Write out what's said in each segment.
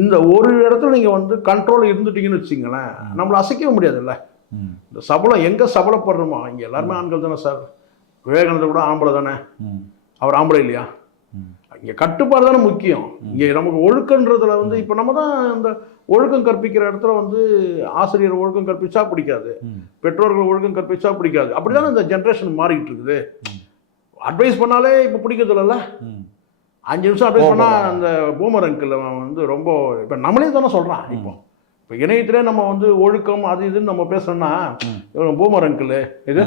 இந்த ஒரு இடத்துல நீங்கள் வந்து கண்ட்ரோல் இருந்துட்டீங்கன்னு வச்சிங்களேன், நம்மளை அசைக்கவே முடியாதுல்ல. இந்த சபலம் எங்கே சபலப்படுறோமோ, இங்கே எல்லாருமே ஆண்கள் தானே சார். விவேகானந்தர் கூட ஆம்பளை தானே, அவர் ஆம்பளை இல்லையா? இங்கே கட்டுப்பாடு தானே முக்கியம். இங்கே நமக்கு ஒழுக்கன்றதுல வந்து இப்போ நம்ம தான் இந்த ஒழுக்கம் கற்பிக்கிற இடத்துல வந்து ஆசிரியர் ஒழுக்கம் கற்பிச்சா பிடிக்காது, பெற்றோர்கள் ஒழுக்கம் கற்பிச்சா பிடிக்காது. அப்படிதானே இந்த ஜென்ரேஷன் மாறிக்கிட்டு இருக்குது. அட்வைஸ் பண்ணாலே இப்போ பிடிக்கிறது இல்லைல்ல. 5 நிமிஷம் அட்வைஸ் பண்ணால் அந்த பூமர் அங்கிள் வந்து ரொம்ப இப்போ நம்மளே தானே சொல்கிறான். இப்போ இணையத்திலே நம்ம வந்து ஒழுக்கம் அது இதுன்னு நம்ம பேசுகிறோம்னா பூமர் அங்கிள் இது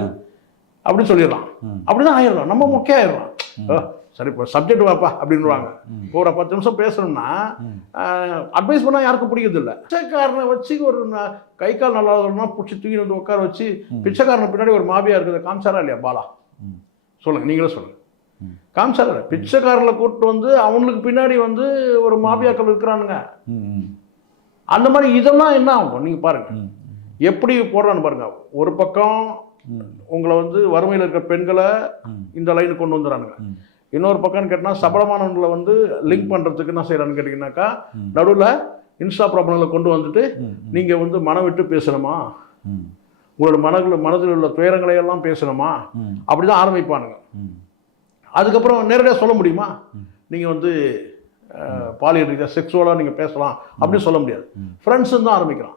அப்படின்னு சொல்லிடலாம். அப்படிதான் ஆயிடலாம், நம்ம முக்கியம் ஆயிடலாம். சரி இப்போ சப்ஜெக்ட் வாப்பா அப்படின்வாங்க. இப்போ ஒரு 10 நிமிஷம் பேசணும்னா அட்வைஸ் பண்ணால் யாருக்கும் பிடிக்கிறது இல்லை. பிச்சைக்காரனை வச்சு ஒரு கை கால் நல்லா பிடிச்சி தூக்கி வந்து உட்கார வச்சு பிச்சைக்காரனை பின்னாடி ஒரு மாபியா இருக்குது காமிச்சாரா இல்லையா பாலா? சொல்லுங்க, நீங்களே சொல்லுங்க. காமிச்சார பிச்சைக்காரனை கூப்பிட்டு வந்து அவங்களுக்கு பின்னாடி வந்து ஒரு மாபியாக்கள் இருக்கிறானுங்க. அந்த மாதிரி இதெல்லாம் என்ன ஆகும் நீங்க பாருங்க, எப்படி போடுறான்னு பாருங்க. ஒரு பக்கம் உங்களை வந்து வறுமையில் இருக்கிற பெண்களை இந்த லைனுக்கு கொண்டு வந்துடுறானுங்க. இன்னொரு பக்கம்னு கேட்டால் சபலமானவங்களை வந்து லிங்க் பண்ணுறதுக்கு என்ன செய்கிறான்னு கேட்டிங்கன்னாக்கா, நடுவில் இன்ஸ்டா ப்ராப்ளங்களை கொண்டு வந்துட்டு நீங்கள் வந்து மனம் விட்டு பேசணுமா, உங்களோட மனதில் உள்ள துயரங்களை எல்லாம் பேசணுமா, அப்படி தான் ஆரம்பிப்பானுங்க. அதுக்கப்புறம் நேரடியாக சொல்ல முடியுமா, நீங்கள் வந்து பாலியல் ரீதியாக செக்ஸுவலாக நீங்கள் பேசலாம் அப்படின்னு சொல்ல முடியாது. ஃப்ரெண்ட்ஸுன்னு தான் ஆரம்பிக்கலாம்.